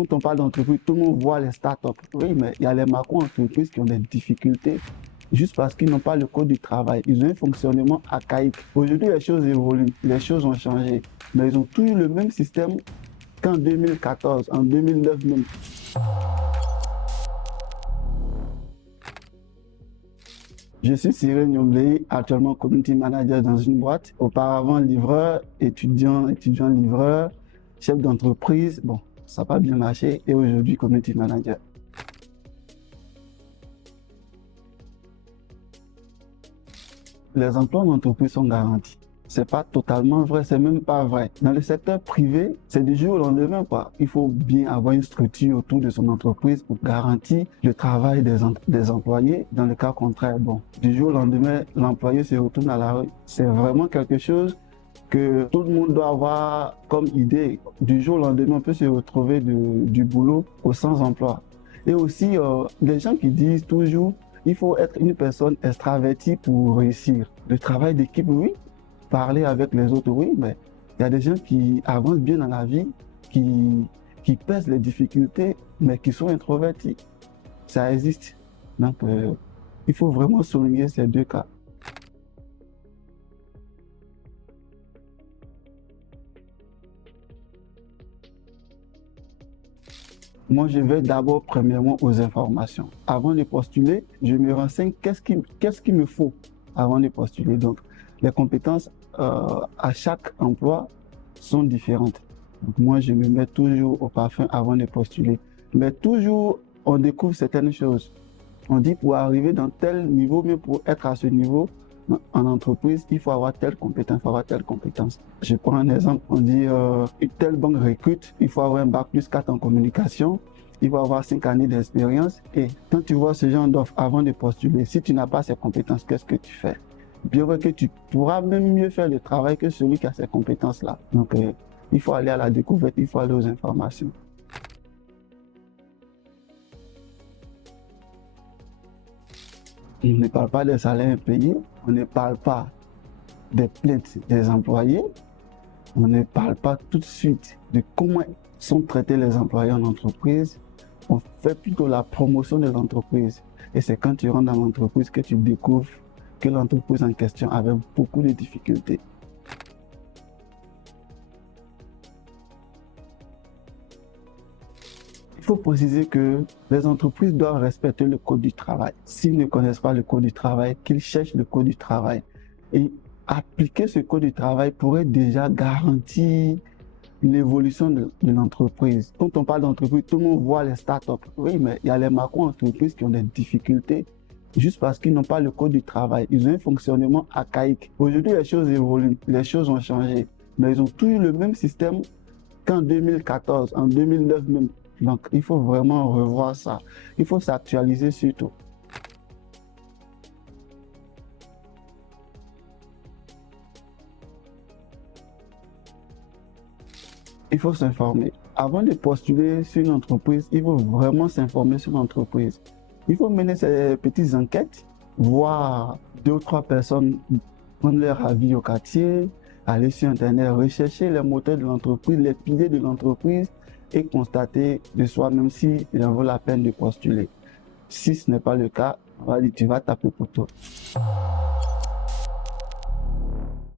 Quand on parle d'entreprise, tout le monde voit les startups. Oui, mais il y a les macro-entreprises qui ont des difficultés juste parce qu'ils n'ont pas le code du travail. Ils ont un fonctionnement archaïque. Aujourd'hui, les choses évoluent, les choses ont changé, mais ils ont toujours le même système qu'en 2014, en 2009 même. Je suis Cyril Nyombley, actuellement community manager dans une boîte. Auparavant, livreur, étudiant, livreur, chef d'entreprise. Bon, ça n'a pas bien marché et aujourd'hui, community manager. Les emplois d'entreprise sont garantis. C'est pas totalement vrai, c'est même pas vrai. Dans le secteur privé, c'est du jour au lendemain, quoi. Il faut bien avoir une structure autour de son entreprise pour garantir le travail des employés. Dans le cas contraire, bon, du jour au lendemain, l'employé se retourne à la rue. C'est vraiment quelque chose que tout le monde doit avoir comme idée. Du jour au lendemain, on peut se retrouver du boulot au sans-emploi. Et aussi, les gens qui disent toujours, il faut être une personne extravertie pour réussir. Le travail d'équipe, oui. Parler avec les autres, oui, mais il y a des gens qui avancent bien dans la vie, qui pèsent les difficultés, mais qui sont introvertis. Ça existe. Donc, il faut vraiment souligner ces deux cas. Moi, je vais d'abord, premièrement, aux informations. Avant de postuler, je me renseigne qu'est-ce qu'il me faut avant de postuler. Donc, les compétences à chaque emploi sont différentes. Donc, moi, je me mets toujours au parfum avant de postuler. Mais toujours, on découvre certaines choses. On dit pour arriver dans tel niveau, mais pour être à ce niveau en entreprise, il faut avoir telle compétence, il faut avoir telle compétence. Je prends un exemple, on dit une telle banque recrute, il faut avoir un bac plus 4 en communication, il faut avoir 5 années d'expérience. Et quand tu vois ce genre d'offre avant de postuler, si tu n'as pas ces compétences, qu'est-ce que tu fais? Bien vrai que tu pourras même mieux faire le travail que celui qui a ces compétences-là. Donc, il faut aller à la découverte, il faut aller aux informations. On ne parle pas des salaires impayés, on ne parle pas des plaintes des employés, on ne parle pas tout de suite de comment sont traités les employés en entreprise. On fait plutôt la promotion de l'entreprise. Et c'est quand tu rentres dans l'entreprise que tu découvres que l'entreprise en question avait beaucoup de difficultés. Il faut préciser que les entreprises doivent respecter le code du travail. S'ils ne connaissent pas le code du travail, qu'ils cherchent le code du travail. Et appliquer ce code du travail pourrait déjà garantir l'évolution de l'entreprise. Quand on parle d'entreprise, tout le monde voit les startups. Oui, mais il y a les macro-entreprises qui ont des difficultés juste parce qu'ils n'ont pas le code du travail. Ils ont un fonctionnement archaïque. Aujourd'hui, les choses évoluent, les choses ont changé, mais ils ont toujours le même système qu'en 2014, en 2009 même. Donc, il faut vraiment revoir ça. Il faut s'actualiser surtout. Il faut s'informer. Avant de postuler sur une entreprise, il faut vraiment s'informer sur l'entreprise. Il faut mener ces petites enquêtes, voir 2 ou 3 personnes prendre leur avis au quartier, aller sur Internet, rechercher les moteurs de l'entreprise, les piliers de l'entreprise et constater de soi-même s'il en vaut la peine de postuler. Si ce n'est pas le cas, on va dire tu vas taper pour toi.